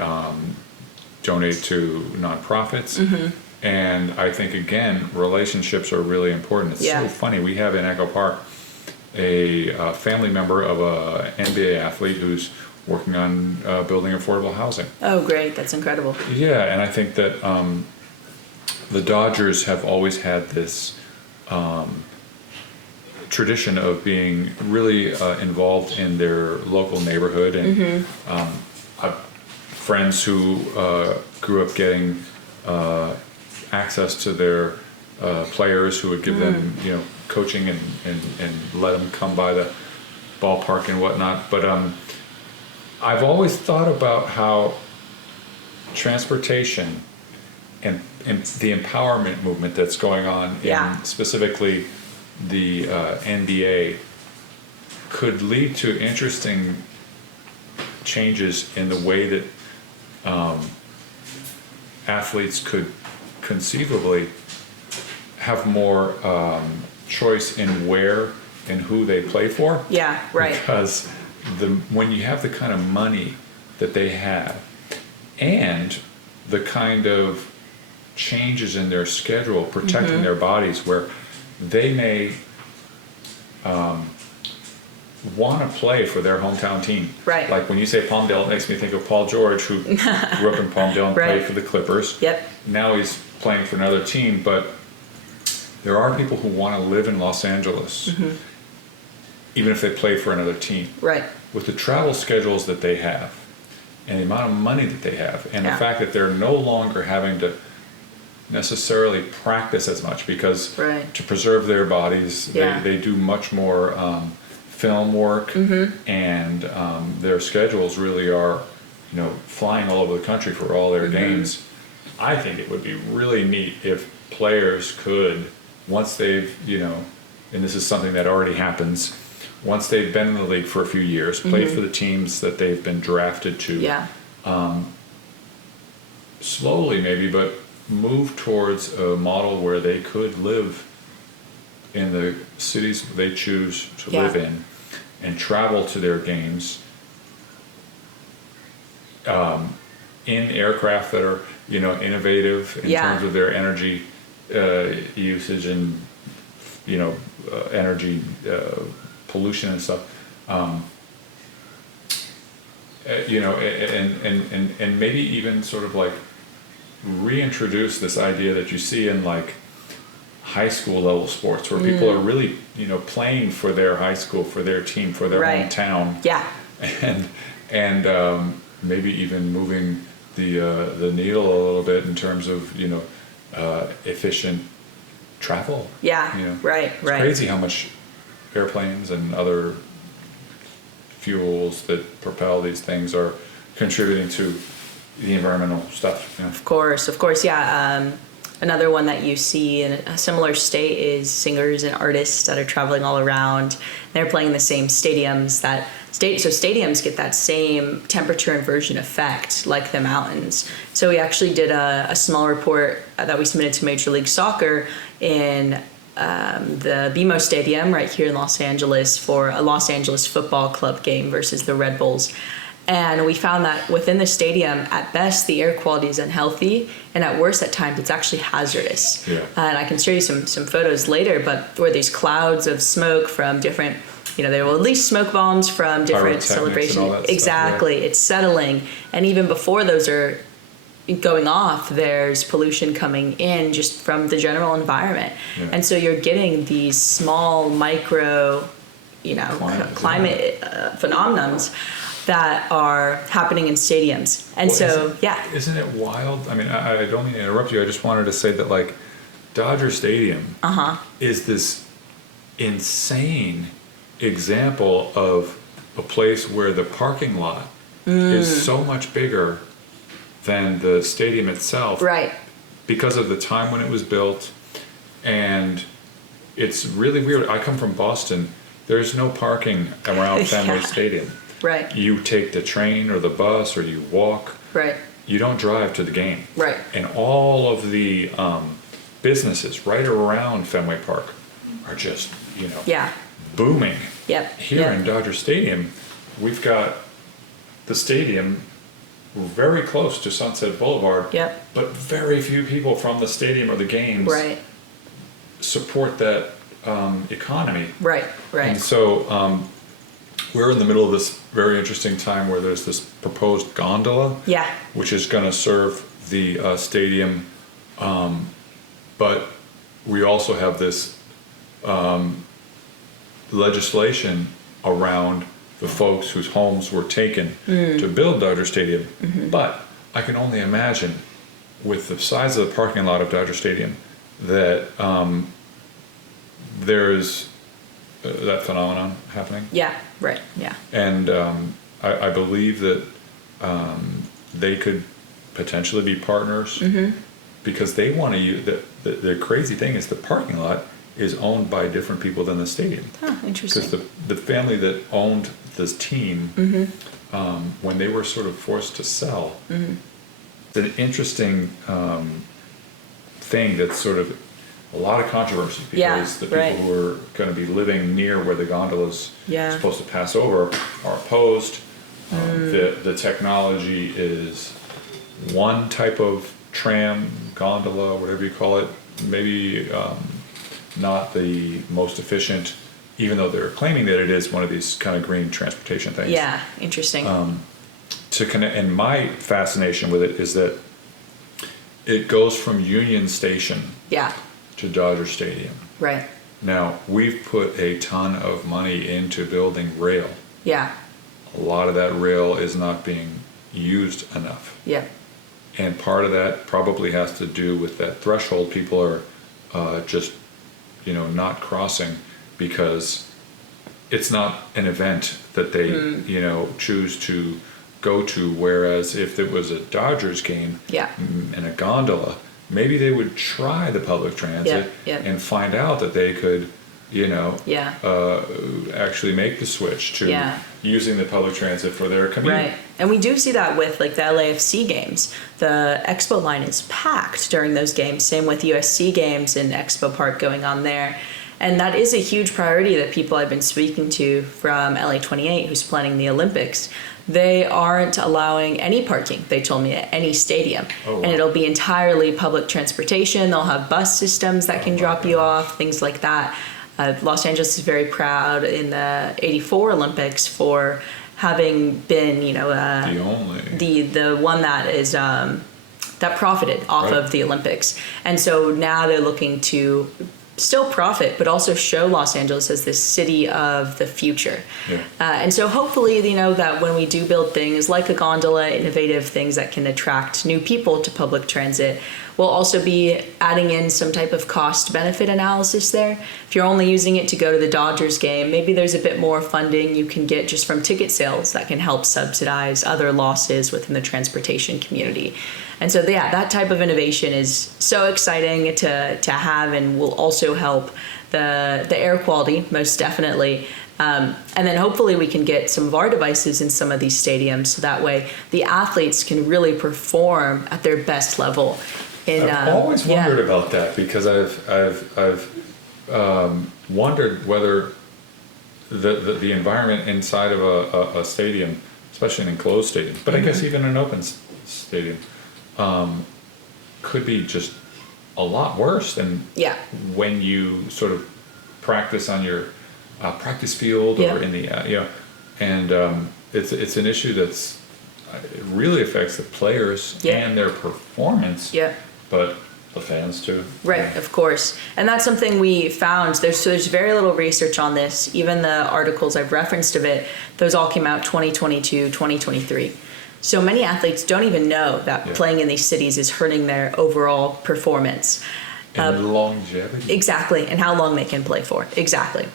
donate to nonprofits. And I think, again, relationships are really important. It's so funny. We have in Echo Park a family member of a NBA athlete who's working on building affordable housing. Oh, great. That's incredible. Yeah, and I think that the Dodgers have always had this tradition of being really involved in their local neighborhood. And I've friends who grew up getting access to their players who would give them, coaching and let them come by the ballpark and whatnot. But I've always thought about how transportation and the empowerment movement that's going on in specifically the NBA could lead to interesting changes in the way that athletes could conceivably have more choice in where and who they play for. Yeah, right. Because when you have the kind of money that they have and the kind of changes in their schedule protecting their bodies where they may want to play for their hometown team. Right. Like when you say Palmdale, it makes me think of Paul George, who grew up in Palmdale and played for the Clippers. Yep. Now he's playing for another team, but there are people who want to live in Los Angeles, even if they play for another team. Right. With the travel schedules that they have, and the amount of money that they have, and the fact that they're no longer having to necessarily practice as much because to preserve their bodies, they do much more film work, and their schedules really are, flying all over the country for all their games. I think it would be really neat if players could, once they've, and this is something that already happens, once they've been in the league for a few years, played for the teams that they've been drafted to, slowly maybe, but move towards a model where they could live in the cities they choose to live in and travel to their games, in aircraft that are, innovative in terms of their energy usage and, energy pollution and stuff. And maybe even sort of like reintroduce this idea that you see in like high school level sports where people are really, playing for their high school, for their team, for their hometown. Yeah. And maybe even moving the needle a little bit in terms of, efficient travel. Yeah. Right. It's crazy how much airplanes and other fuels that propel these things are contributing to the environmental stuff. Of course, yeah. Another one that you see in a similar state is singers and artists that are traveling all around. They're playing in the same stadiums so stadiums get that same temperature inversion effect like the mountains. So we actually did a small report that we submitted to Major League Soccer in the BMO Stadium right here in Los Angeles for a Los Angeles Football Club game versus the Red Bulls. And we found that within the stadium, at best, the air quality is unhealthy, and at worst, at times, it's actually hazardous. Yeah. And I can show you some photos later, but where these clouds of smoke from different, they will release smoke bombs from different celebrations. And all that exactly, stuff, yeah. It's settling. And even before those are going off, there's pollution coming in just from the general environment. Yeah. And so you're getting these small micro, climate phenomenons that are happening in stadiums. And Isn't it wild? I mean, I don't mean to interrupt you. I just wanted to say that like Dodger Stadium is this insane example of a place where the parking lot is so much bigger than the stadium itself. Right. Because of the time when it was built. And it's really weird. I come from Boston. There's no parking around Fenway Stadium. Right. You take the train or the bus or you walk. Right. You don't drive to the game. Right. And all of the businesses right around Fenway Park are just, booming. Yep. Here in Dodger Stadium, we've got the stadium very close to Sunset Boulevard. Yep. But very few people from the stadium or the games support that economy. Right. And so we're in the middle of this very interesting time where there's this proposed gondola, which is going to serve the stadium, but we also have this legislation around the folks whose homes were taken to build Dodger Stadium. But I can only imagine, with the size of the parking lot of Dodger Stadium, that there's that phenomenon happening. Yeah, right, yeah. And I believe that they could potentially be partners because they want to use the crazy thing is the parking lot is owned by different people than the stadium. Oh, interesting. Because the family that owned this team, when they were sort of forced to sell, it's an interesting thing that's sort of a lot of controversy because the people who are going to be living near where the gondola's supposed to pass over are opposed. The technology is one type of tram, gondola, whatever you call it, maybe not the most efficient, even though they're claiming that it is one of these kind of green transportation things. Yeah, interesting. To connect, and my fascination with it is that it goes from Union Station to Dodger Stadium. Right. Now, we've put a ton of money into building rail. Yeah. A lot of that rail is not being used enough. Yeah. And part of that probably has to do with that threshold people are just, not crossing because it's not an event that they, choose to go to. Whereas if it was a Dodgers game and a gondola, maybe they would try the public transit and find out that they could, actually make the switch to using the public transit for their commute. Right. And we do see that with like the LAFC games. The Expo line is packed during those games. Same with USC games and Expo Park going on there. And that is a huge priority that people I've been speaking to from LA 28 who's planning the Olympics. they aren't allowing any parking, they told me, at any stadium. Oh, wow. And it'll be entirely public transportation. They'll have bus systems that can drop you off, things like that. Los Angeles is very proud in the '84 Olympics for having been, the one that is that profited off of the Olympics. And so now they're looking to still profit, but also show Los Angeles as this city of the future. Yeah. And so hopefully, that when we do build things like a gondola, innovative things that can attract new people to public transit, we'll also be adding in some type of cost benefit analysis there. If you're only using it to go to the Dodgers game, maybe there's a bit more funding you can get just from ticket sales that can help subsidize other losses within the transportation community. And so, that type of innovation is so exciting to have, and will also help the air quality, most definitely. And then hopefully we can get some of our devices in some of these stadiums, so that way the athletes can really perform at their best level. I've always wondered about that, because I've wondered whether the environment inside of a stadium, especially an enclosed stadium, but I guess even an open stadium, could be just a lot worse than when you sort of practice on your practice field or in the and it's an issue that's it really affects the players and their performance. But the fans too. Right, of course. And that's something we found. There's very little research on this. Even the articles I've referenced of it, those all came out 2022, 2023. So many athletes don't even know that playing in these cities is hurting their overall performance. And longevity. Exactly, and how long they can play for. Exactly.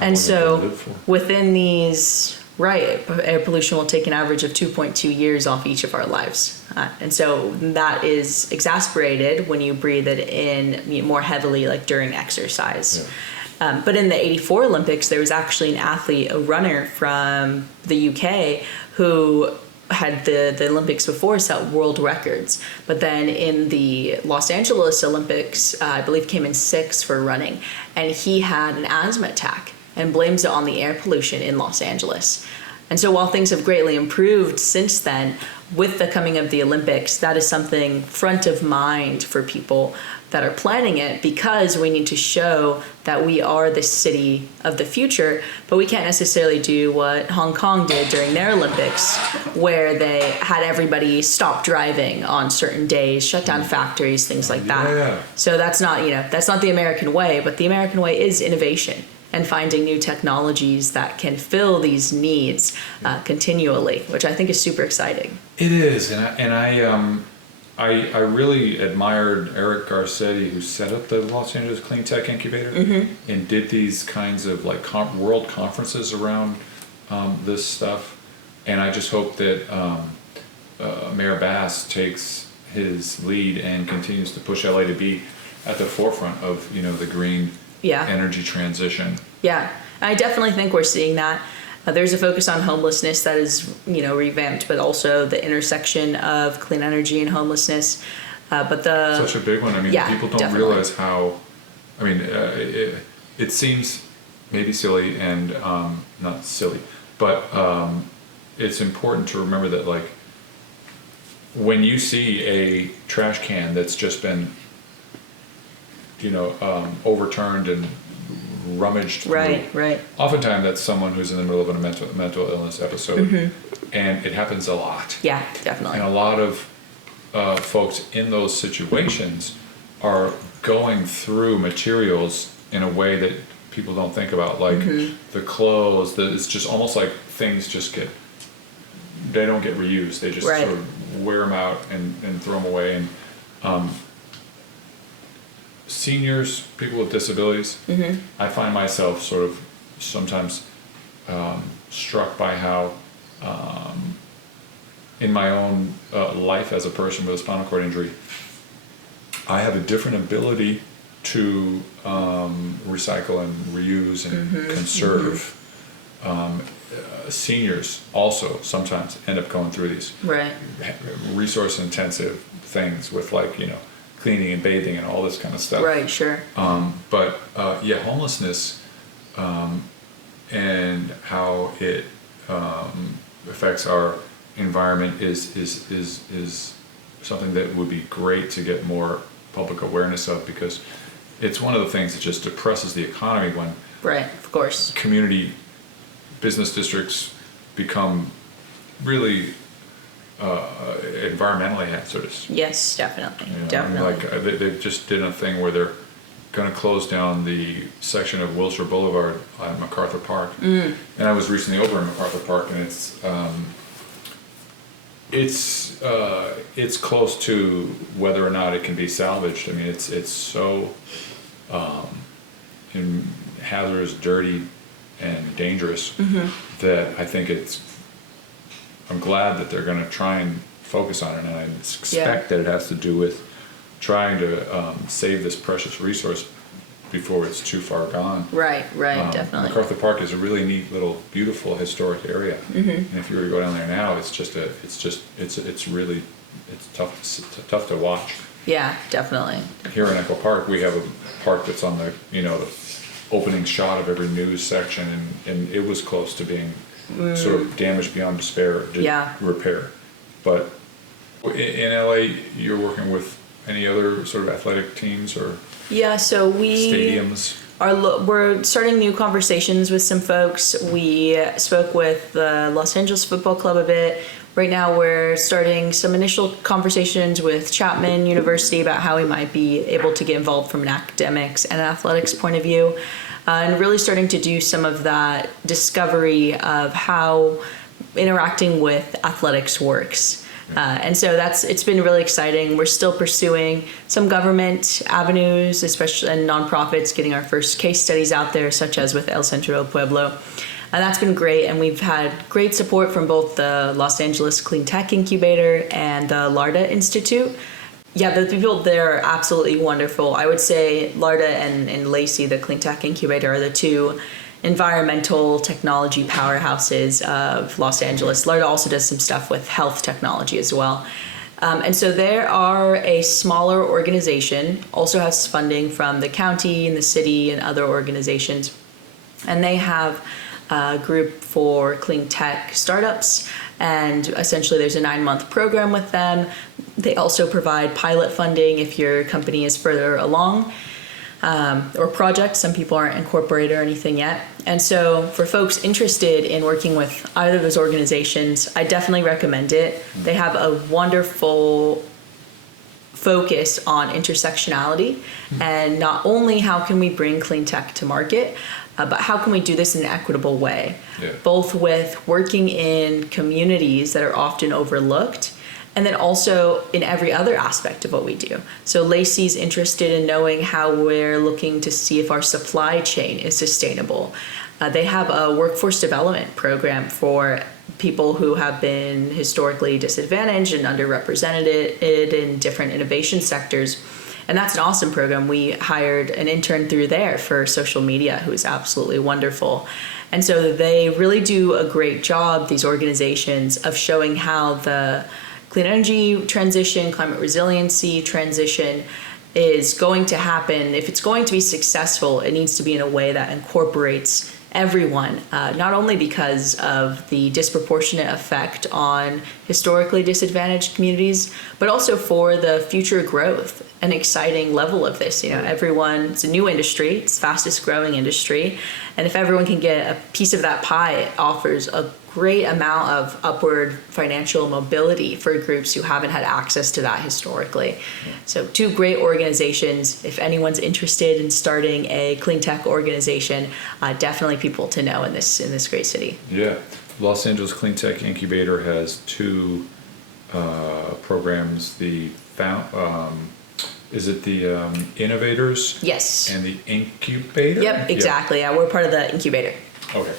And so within these, air pollution will take an average of 2.2 years off each of our lives. And so that is exacerbated when you breathe it in more heavily, like during exercise. But in the '84 Olympics, there was actually an athlete, a runner from the UK, who had the Olympics before set world records. But then in the Los Angeles Olympics, I believe came in 6th for running. And he had an asthma attack and blames it on the air pollution in Los Angeles. And so while things have greatly improved since then, with the coming of the Olympics, that is something front of mind for people that are planning it, because we need to show that we are the city of the future, but we can't necessarily do what Hong Kong did during their Olympics, where they had everybody stop driving on certain days, shut down factories, things like that. So that's not the American way, but the American way is innovation and finding new technologies that can fill these needs continually, which I think is super exciting. It is, and I really admired Eric Garcetti, who set up the Los Angeles Clean Tech Incubator and did these kinds of like world conferences around this stuff. And I just hope that Mayor Bass takes his lead and continues to push LA to be at the forefront of the green energy transition. Yeah, I definitely think we're seeing that. There's a focus on homelessness that is, revamped, but also the intersection of clean energy and homelessness. But such a big one. I mean, people don't realize how. I mean, it seems maybe silly and not silly, but it's important to remember that, like, when you see a trash can that's just been, overturned and rummaged through. Right. Oftentimes that's someone who's in the middle of a mental illness episode, and it happens a lot. Yeah, definitely. And a lot of folks in those situations are going through materials in a way that people don't think about, like the clothes. It's just almost like things they don't get reused. They just sort of wear them out and throw them away. And seniors, people with disabilities, I find myself sort of sometimes struck by how in my own life as a person with a spinal cord injury, I have a different ability to recycle and reuse and conserve. Seniors also sometimes end up going through these resource intensive things with, like, cleaning and bathing and all this kind of stuff. Right, sure. But homelessness and how it affects our environment is something that would be great to get more public awareness of, because it's one of the things that just depresses the economy when Right, of course. community business districts become really environmentally hazardous. Yes, definitely, You know, definitely. they just did a thing where they're going to close down the section of Wilshire Boulevard at MacArthur Park. And I was recently over in MacArthur Park, and it's close to whether or not it can be salvaged. I mean, it's so hazardous, dirty, and dangerous that I think I'm glad that they're going to try and focus on it, and I expect that it has to do with trying to save this precious resource before it's too far gone. Right, definitely. MacArthur Park is a really neat little beautiful historic area, and if you were to go down there now, it's tough to watch. Yeah, definitely. Here in Echo Park, we have a park that's on the the opening shot of every news section, and it was close to being sort of damaged beyond repair. But in LA, you're working with any other sort of athletic teams or Yeah, so stadiums? We're starting new conversations with some folks. We spoke with the Los Angeles Football Club a bit. Right now we're starting some initial conversations with Chapman University about how we might be able to get involved from an academics and athletics point of view, and really starting to do some of that discovery of how interacting with athletics works. And so it's been really exciting. We're still pursuing some government avenues, especially and nonprofits, getting our first case studies out there, such as with El Centro del Pueblo. And that's been great, and we've had great support from both the Los Angeles Clean Tech Incubator and the LARDA Institute. Yeah, the people there are absolutely wonderful. I would say LARDA and Lacey, the Clean Tech Incubator, are the two environmental technology powerhouses of Los Angeles. LARDA also does some stuff with health technology as well. And so they are a smaller organization, also has funding from the county and the city and other organizations. And they have a group for clean tech startups, and essentially there's a 9-month program with them. They also provide pilot funding if your company is further along, or project. Some people aren't incorporated or anything yet. And so for folks interested in working with either of those organizations, I definitely recommend it. They have a wonderful focus on intersectionality, and not only how can we bring clean tech to market, but how can we do this in an equitable way, both with working in communities that are often overlooked, and then also in every other aspect of what we do. So Lacey's interested in knowing how we're looking to see if our supply chain is sustainable. They have a workforce development program for people who have been historically disadvantaged and underrepresented in different innovation sectors. And that's an awesome program. We hired an intern through there for social media who is absolutely wonderful. And so they really do a great job, these organizations, of showing how the clean energy transition, climate resiliency transition is going to happen. If it's going to be successful, it needs to be in a way that incorporates everyone, not only because of the disproportionate effect on historically disadvantaged communities, but also for the future growth and exciting level of this. It's a new industry, it's fastest growing industry, and if everyone can get a piece of that pie, it offers a great amount of upward financial mobility for groups who haven't had access to that historically. So two great organizations. If anyone's interested in starting a clean tech organization, definitely people to know in this great city. Yeah, Los Angeles Clean Tech Incubator has two programs. Is it the Innovators? Yes. And the Incubator? Yep, exactly. Yeah, we're part of the incubator. Okay.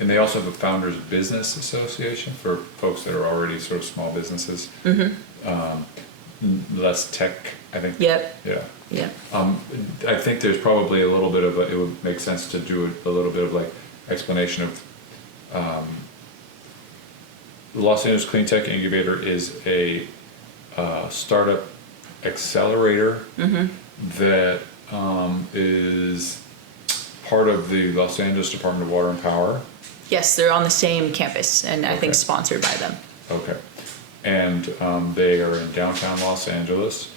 And they also have a Founders Business Association for folks that are already sort of small businesses. Less tech, I think. Yep. Yeah. I think there's probably a little bit of it would make sense to do a little bit of like explanation of the Los Angeles Clean Tech Incubator is a startup accelerator that is part of the Los Angeles Department of Water and Power, Yes, they're on the same campus, and I think Okay. sponsored by them. Okay. And they are in downtown Los Angeles,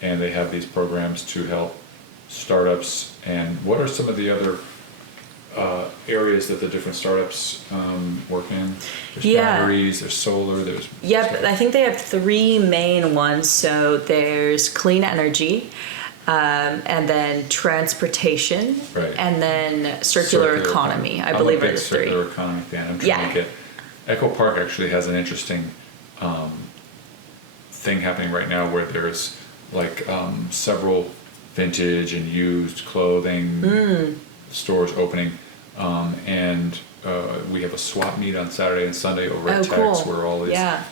and they have these programs to help startups. And what are some of the other areas that the different startups work in? There's Yeah. batteries, there's solar, there's... Yep, I think they have three main ones. So there's clean energy, and then transportation, Right. and then circular economy. I believe are the three. I'm a big circular economy fan. I'm trying Yeah. to get... Echo Park actually has an interesting thing happening right now where there's like several vintage and used clothing stores opening. And we have a swap meet on Saturday and Sunday over at Oh, Tex cool. where all these Yeah.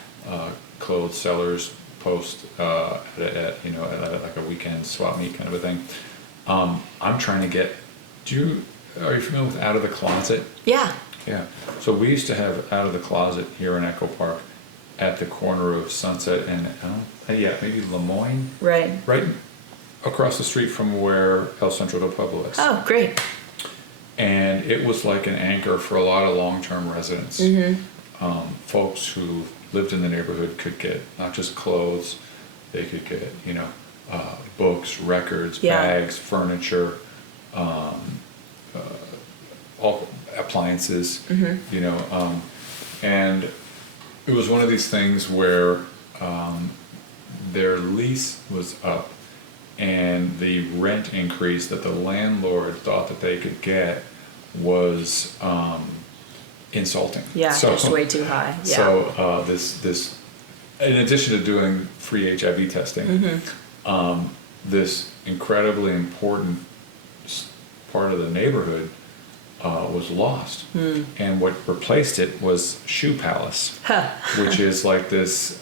clothes sellers post at like a weekend swap meet kind of a thing. I'm trying to get. Are you familiar with Out of the Closet? Yeah. Yeah. So we used to have Out of the Closet here in Echo Park at the corner of Sunset and maybe Lemoyne, Right. right across the street from where El Centro del Pueblo is. Oh, great. And it was like an anchor for a lot of long-term residents. Folks who lived in the neighborhood could get not just clothes, they could get, books, records, Yeah. bags, furniture, all appliances, and it was one of these things where their lease was up and the rent increase that the landlord thought that they could get was insulting. Yeah, So- just way too high. Yeah. So this, in addition to doing free HIV testing, this incredibly important part of the neighborhood was lost, and what replaced it was Shoe Palace, which is like this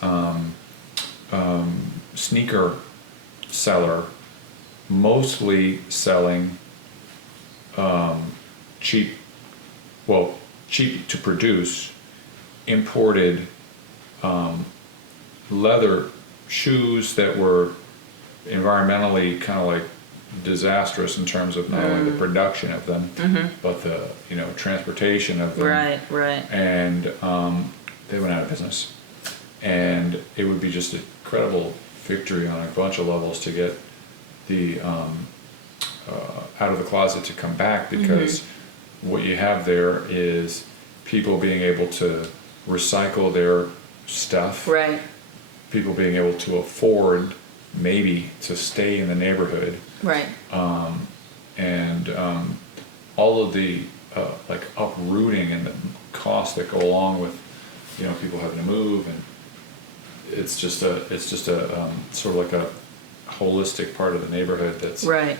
sneaker seller, mostly selling cheap to produce, imported leather shoes that were environmentally kind of like disastrous in terms of not only the production of them, but the transportation of them. Right. And they went out of business. And it would be just an incredible victory on a bunch of levels to get the Out of the Closet to come back, because what you have there is people being able to recycle their stuff. Right. People being able to afford maybe to stay in the neighborhood. Right. And all of the like uprooting and the costs that go along with people having to move, and it's just a sort of like a holistic part of the neighborhood that's Right.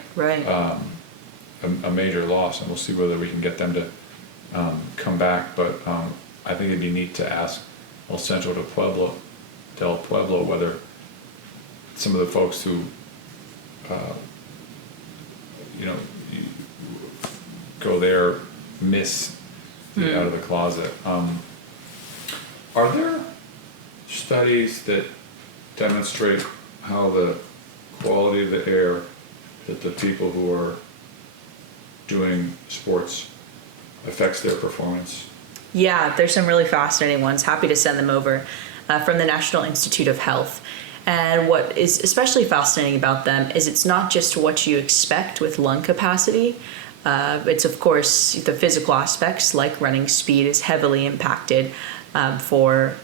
a major loss, and we'll see whether we can get them to come back. But I think it'd be neat to ask El Centro del Pueblo whether some of the folks who go there miss the Out of the Closet. Are there studies that demonstrate how the quality of the air that the people who are doing sports affects their performance? Yeah, there's some really fascinating ones. Happy to send them over from the National Institute of Health. And what is especially fascinating about them is it's not just what you expect with lung capacity. It's, of course, the physical aspects, like running speed is heavily impacted for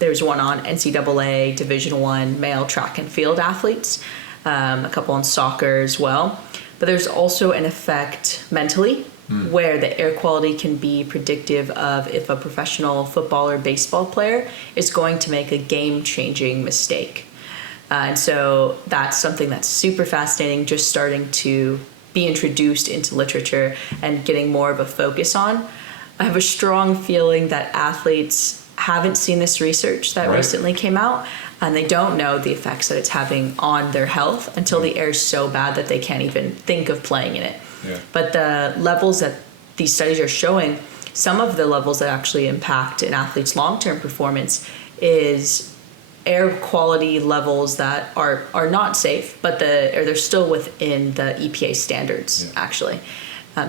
there's one on NCAA Division I male track and field athletes, a couple on soccer as well. But there's also an effect mentally, where the air quality can be predictive of if a professional football or baseball player is going to make a game-changing mistake. And so that's something that's super fascinating, just starting to be introduced into literature and getting more of a focus on. I have a strong feeling that athletes haven't seen this research that recently came out, and they don't know the effects that it's having on their health until the air is so bad that they can't even think of playing in it. Yeah. But the levels that these studies are showing, some of the levels that actually impact an athlete's long-term performance is air quality levels that are not safe, but they're still within the EPA standards, actually.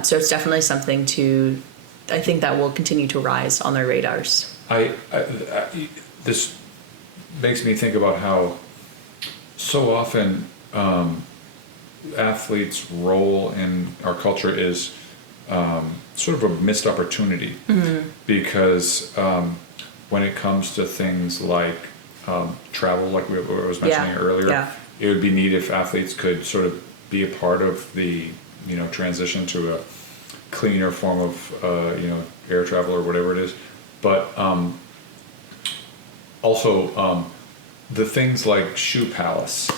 So it's definitely something to I think that will continue to rise on their radars. This makes me think about how so often athletes' role in our culture is sort of a missed opportunity, because when it comes to things like travel, like we was mentioning earlier, it would be neat if athletes could sort of be a part of the transition to a cleaner form of air travel or whatever it is. But also the things like Shoe Palace.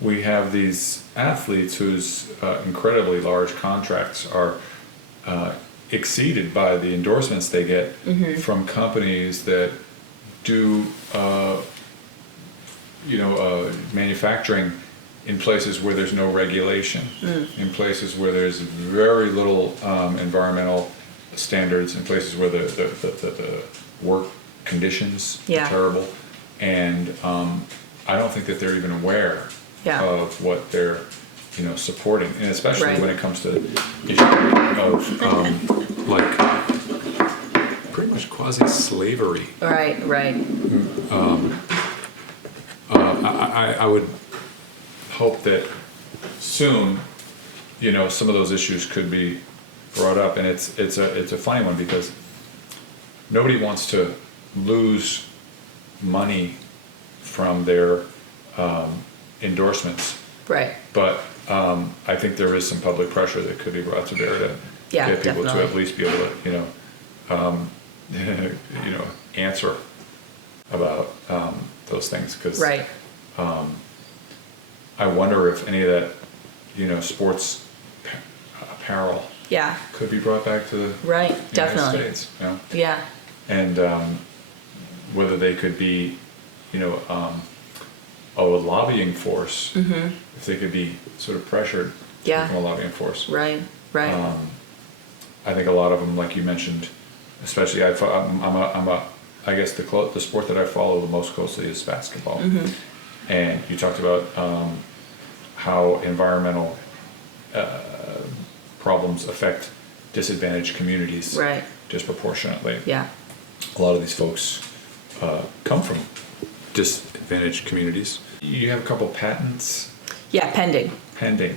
We have these athletes whose incredibly large contracts are exceeded by the endorsements they get from companies that do manufacturing in places where there's no regulation, in places where there's very little environmental standards, in places where the work conditions are terrible, and I don't think that they're even aware of what they're supporting, and especially when it comes to the issue of like pretty much quasi-slavery. Right. I would hope that soon, some of those issues could be brought up, and it's a funny one because nobody wants to lose money from their endorsements. Right. But I think there is some public pressure that could be brought to bear to get people to at least be able to, answer about those things. Because I wonder if any of that, sports apparel could be brought back to the United States. Yeah. And whether they could be, a lobbying force, if they could be sort of pressured to become a lobbying force. Right. I think a lot of them, like you mentioned, especially I guess the sport that I follow the most closely is basketball. And you talked about how environmental problems affect disadvantaged communities disproportionately. Yeah. A lot of these folks come from disadvantaged communities. You have a couple patents. Yeah, pending.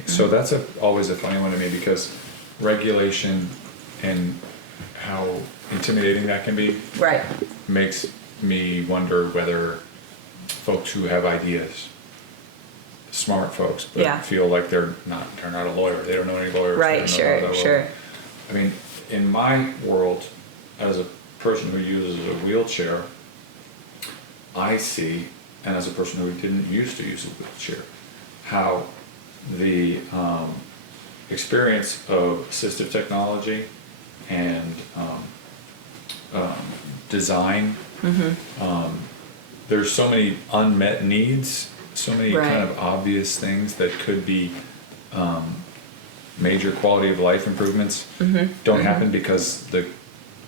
So that's always a funny one to me, because regulation and how intimidating that can be makes me wonder whether folks who have ideas, smart folks, but feel like they're not a lawyer, they don't know any lawyers. Right, sure. I mean, in my world, as a person who uses a wheelchair, I see, and as a person who didn't used to use a wheelchair, how the experience of assistive technology and design, there's so many unmet needs, so many kind of obvious things that could be major quality of life improvements don't happen because the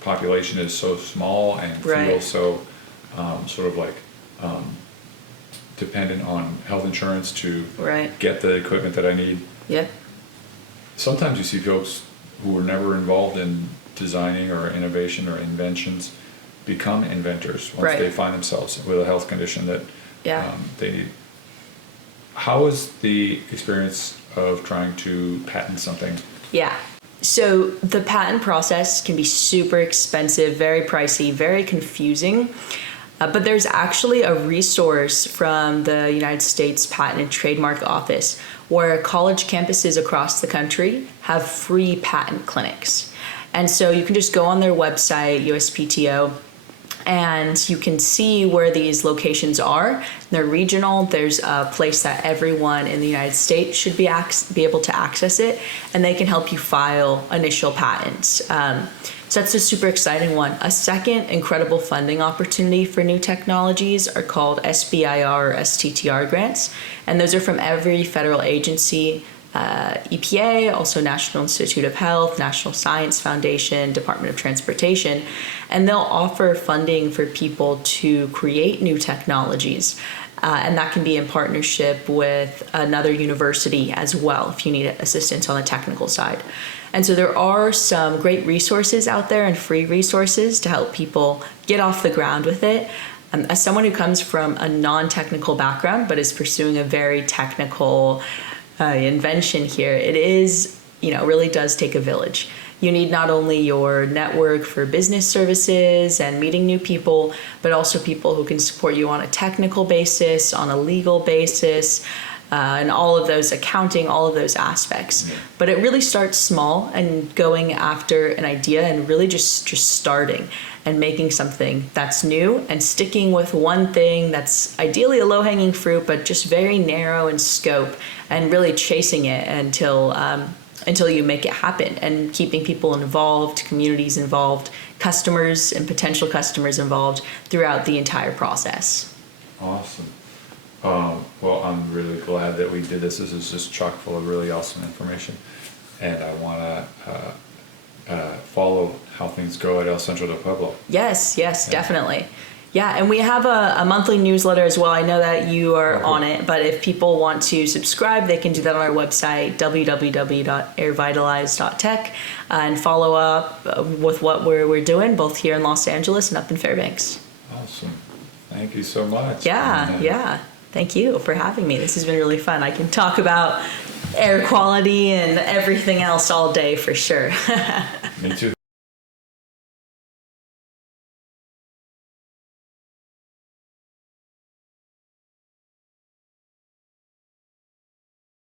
population is so small and feel so sort of like dependent on health insurance to get the equipment that I need. Yeah. Sometimes you see folks who were never involved in designing or innovation or inventions become inventors once they find themselves with a health condition that they need. How is the experience of trying to patent something? Yeah. So the patent process can be super expensive, very pricey, very confusing. But there's actually a resource from the United States Patent and Trademark Office where college campuses across the country have free patent clinics. And so you can just go on their website, USPTO, and you can see where these locations are. They're regional. There's a place that everyone in the United States should be able to access it, and they can help you file initial patents. So that's a super exciting one. A second incredible funding opportunity for new technologies are called SBIR or STTR grants, and those are from every federal agency, EPA, also National Institute of Health, National Science Foundation, Department of Transportation, and they'll offer funding for people to create new technologies. And that can be in partnership with another university as well if you need assistance on the technical side. And so there are some great resources out there and free resources to help people get off the ground with it. As someone who comes from a non-technical background but is pursuing a very technical invention here, it is, really does take a village. You need not only your network for business services and meeting new people, but also people who can support you on a technical basis, on a legal basis, and all of those accounting, all of those aspects. But it really starts small and going after an idea and really just starting and making something that's new and sticking with one thing that's ideally a low-hanging fruit, but just very narrow in scope, and really chasing it until you make it happen, and keeping people involved, communities involved, customers and potential customers involved throughout the entire process. Awesome. Well, I'm really glad that we did this. This is just chock full of really awesome information, and I want to follow how things go at El Centro del Pueblo. Yes, definitely. Yeah, and we have a monthly newsletter as well. I know that you are on it, but if people want to subscribe, they can do that on our website, www.Airvitalize.tech, and follow up with what we're doing, both here in Los Angeles and up in Fairbanks. Awesome. Thank you so much. Yeah. Thank you for having me. This has been really fun. I can talk about air quality and everything else all day for sure. Me too.